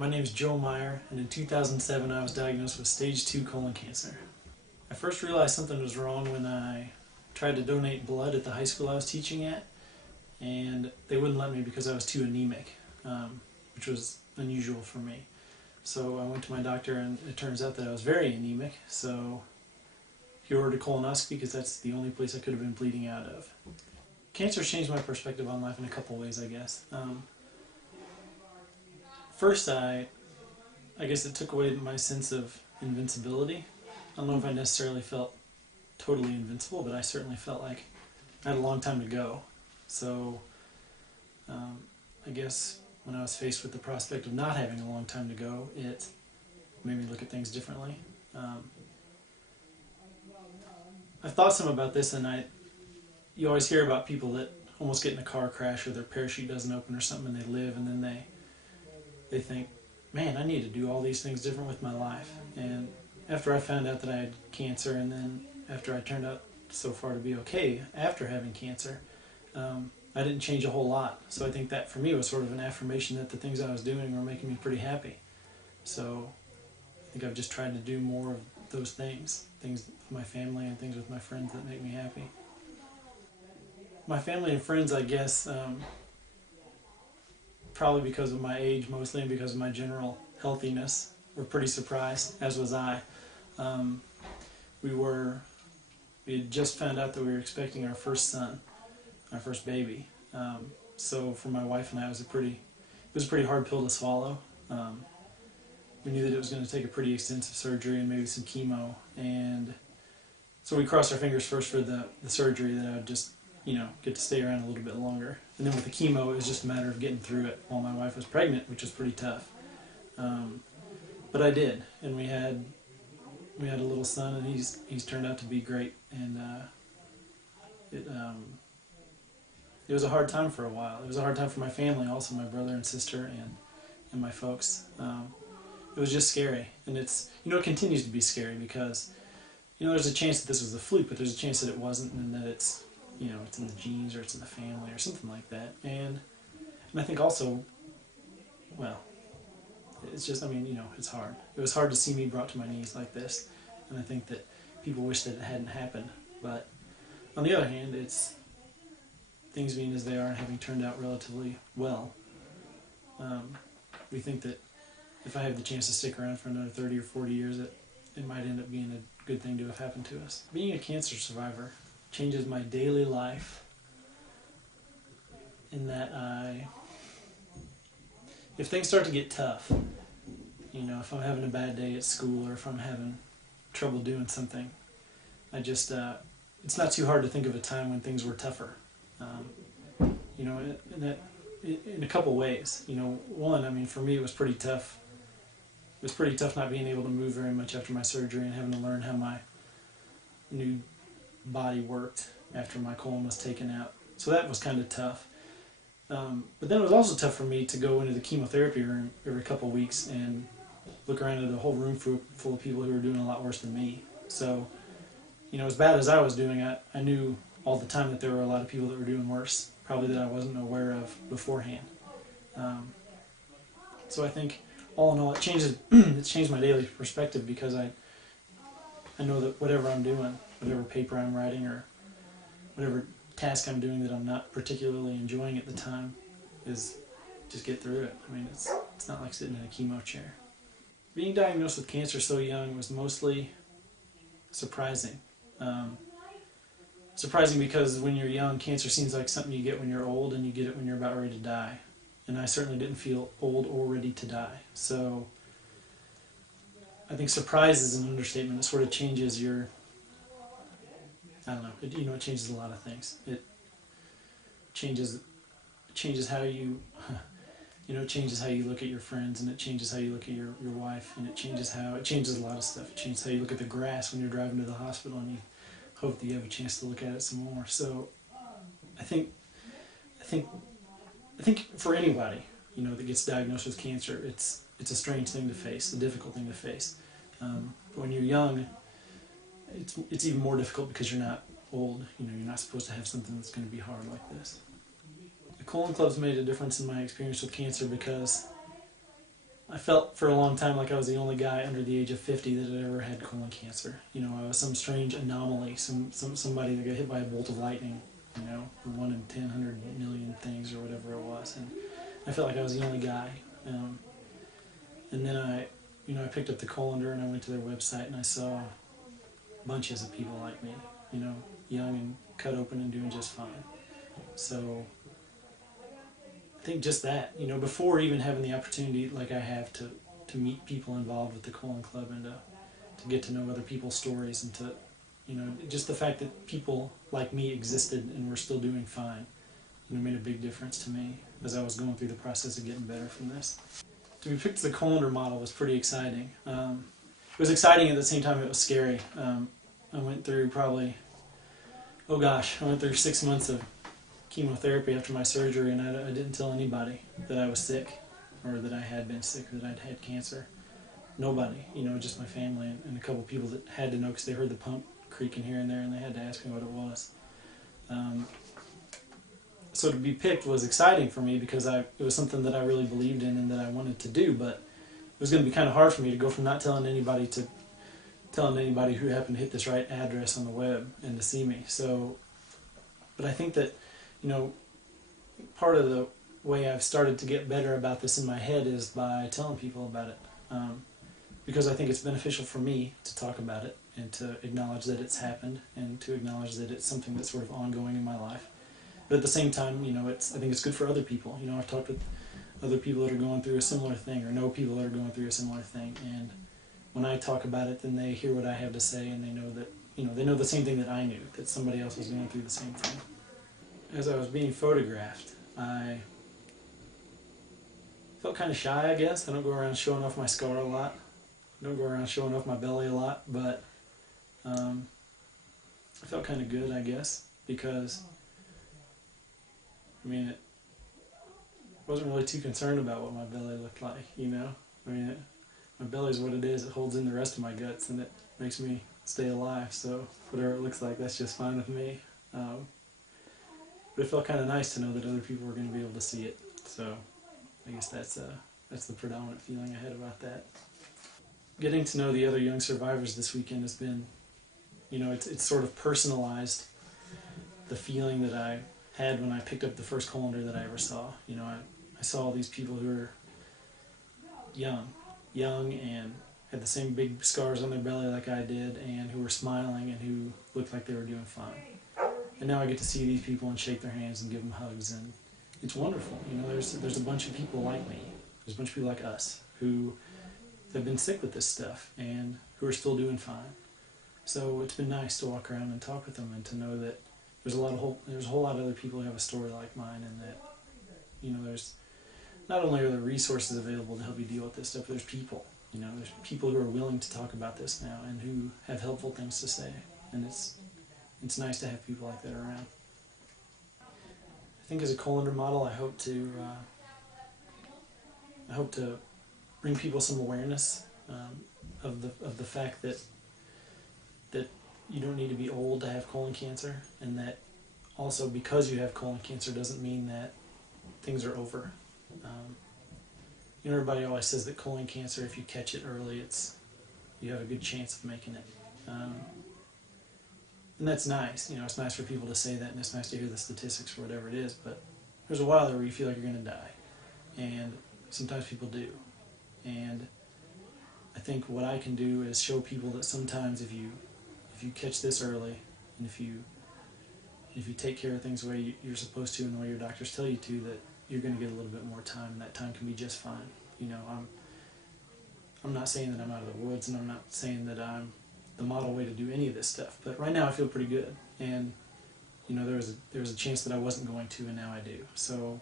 My name is Joe Meyer, and in 2007 I was diagnosed with stage 2 colon cancer. I first realized something was wrong when I tried to donate blood at the high school I was teaching at, and they wouldn't let me because I was too anemic, which was unusual for me. So I went to my doctor, and it turns out that I was very anemic, so he ordered a colonoscopy because that's the only place I could have been bleeding out of. Cancer changed my perspective on life in a couple ways, I guess. First, I guess it took away my sense of invincibility. I don't know if I necessarily felt totally invincible, but I certainly felt like I had a long time to go. So I guess when I was faced with the prospect of not having a long time to go, it made me look at things differently. I've thought some about this, and you always hear about people that almost get in a car crash or their parachute doesn't open or something and they live, and then they think, man, I need to do all these things different with my life. And after I found out that I had cancer, and then after I turned out so far to be okay after having cancer, I didn't change a whole lot. So I think that for me was sort of an affirmation that the things I was doing were making me pretty happy. So I think I've just tried to do more of those things with my family and things with my friends that make me happy. My family and friends, I guess, probably because of my age mostly and because of my general healthiness, were pretty surprised, as was I. We had just found out that we were expecting our first son, our first baby. So for my wife and I, it was a pretty hard pill to swallow. We knew that it was going to take a pretty extensive surgery and maybe some chemo, and so we crossed our fingers first for the surgery, that I would just get to stay around a little bit longer. And then with the chemo, it was just a matter of getting through it while my wife was pregnant, which was pretty tough. But I did, and we had a little son, and he's turned out to be great. And it was a hard time for a while. It was a hard time for my family, also my brother and sister and my folks. It was just scary, and it continues to be scary because there's a chance that this was a fluke, but there's a chance that it wasn't, and that it's it's in the genes or it's in the family or something like that. And I think also, well, it's just, it's hard. It was hard to see me brought to my knees like this, and I think that people wish that it hadn't happened. But on the other hand, it's things being as they are and having turned out relatively well. We think that if I have the chance to stick around for another 30 or 40 years, it might end up being a good thing to have happened to us. Being a cancer survivor changes my daily life in that if things start to get tough, if I'm having a bad day at school or if I'm having trouble doing something, it's not too hard to think of a time when things were tougher. In a couple ways. One, for me it was pretty tough. It was pretty tough not being able to move very much after my surgery and having to learn how my new body worked after my colon was taken out. So that was kind of tough. But then it was also tough for me to go into the chemotherapy room every couple of weeks and look around at a whole room full of people who were doing a lot worse than me. So, as bad as I was doing, I knew all the time that there were a lot of people that were doing worse, probably that I wasn't aware of beforehand. So I think, all in all, it's changed my daily perspective, because I know that whatever I'm doing, whatever paper I'm writing or whatever task I'm doing that I'm not particularly enjoying at the time, is just get through it. It's not like sitting in a chemo chair. Being diagnosed with cancer so young was mostly surprising. Surprising because when you're young, cancer seems like something you get when you're old, and you get it when you're about ready to die. And I certainly didn't feel old or ready to die. So I think surprise is an understatement. It sort of changes your, it changes a lot of things. It changes how you, it changes how you look at your friends, and it changes how you look at your wife, and it changes a lot of stuff. It changes how you look at the grass when you're driving to the hospital, and you hope that you have a chance to look at it some more. So I think for anybody, that gets diagnosed with cancer, it's a strange thing to face, a difficult thing to face. But when you're young, it's even more difficult because you're not old. You're not supposed to have something that's going to be hard like this. The Colon Club's made a difference in my experience with cancer because I felt for a long time like I was the only guy under the age of 50 that had ever had colon cancer. You know, I was some strange anomaly, somebody that got hit by a bolt of lightning, you know, 1 in 10, 100 million things or whatever it was. And I felt like I was the only guy. And then I picked up the Colondar and I went to their website and I saw bunches of people like me, you know, young and cut open and doing just fine. So I think just that, you know, before even having the opportunity like I have to meet people involved with the Colon Club and to get to know other people's stories and to, you know, just the fact that people like me existed and were still doing fine, you know, made a big difference to me as I was going through the process of getting better from this. To be picked as the Colondar model was pretty exciting. It was exciting at the same time it was scary. I went through I went through 6 months of chemotherapy after my surgery, and I didn't tell anybody that I was sick or that I had been sick or that I'd had cancer. Nobody, you know, just my family and a couple people that had to know because they heard the pump creaking here and there and they had to ask me what it was. So to be picked was exciting for me because it was something that I really believed in and that I wanted to do, but it was going to be kind of hard for me to go from not telling anybody to telling anybody who happened to hit this right address on the web and to see me. So, but I think that, you know, part of the way I've started to get better about this in my head is by telling people about it. Because I think it's beneficial for me to talk about it and to acknowledge that it's happened and to acknowledge that it's something that's sort of ongoing in my life. But at the same time, you know, I think it's good for other people. You know, I've talked with other people that are going through a similar thing or know people that are going through a similar thing, and when I talk about it, then they hear what I have to say and they know that, you know, they know the same thing that I knew, that somebody else was going through the same thing. As I was being photographed, I felt kind of shy, I guess. I don't go around showing off my scar a lot. I don't go around showing off my belly a lot, but I felt kind of good, I guess, because, I mean, I wasn't really too concerned about what my belly looked like, you know? I mean, my belly's what it is. It holds in the rest of my guts and it makes me stay alive, so whatever it looks like, that's just fine with me. But it felt kind of nice to know that other people were going to be able to see it, so I guess that's the predominant feeling I had about that. Getting to know the other young survivors this weekend has been, you know, it's sort of personalized the feeling that I had when I picked up the first Colondar that I ever saw. You know, I saw all these people who were young and had the same big scars on their belly like I did, and who were smiling and who looked like they were doing fine. And now I get to see these people and shake their hands and give them hugs, and it's wonderful. You know, there's a bunch of people like me. There's a bunch of people like us who have been sick with this stuff and who are still doing fine. So it's been nice to walk around and talk with them and to know that there's a whole lot of other people who have a story like mine, and that, you know, there's not only are there resources available to help you deal with this stuff, there's people. You know, there's people who are willing to talk about this now and who have helpful things to say, and it's nice to have people like that around. I think as a Colondar model, I hope to bring people some awareness of the fact that you don't need to be old to have colon cancer, and that also because you have colon cancer doesn't mean that things are over. You know, everybody always says that colon cancer, if you catch it early, you have a good chance of making it. And that's nice. You know, it's nice for people to say that, and it's nice to hear the statistics for whatever it is, but there's a while there where you feel like you're going to die. And sometimes people do. And I think what I can do is show people that sometimes if you catch this early, and if you take care of things the way you're supposed to and the way your doctors tell you to, that you're going to get a little bit more time, and that time can be just fine. You know, I'm not saying that I'm out of the woods, and I'm not saying that I'm the model way to do any of this stuff, but right now I feel pretty good, and you know, there was a chance that I wasn't going to, and now I do. So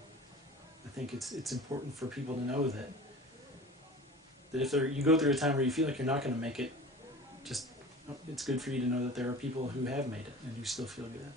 I think it's important for people to know that if you go through a time where you feel like you're not going to make it, it's good for you to know that there are people who have made it and who still feel good.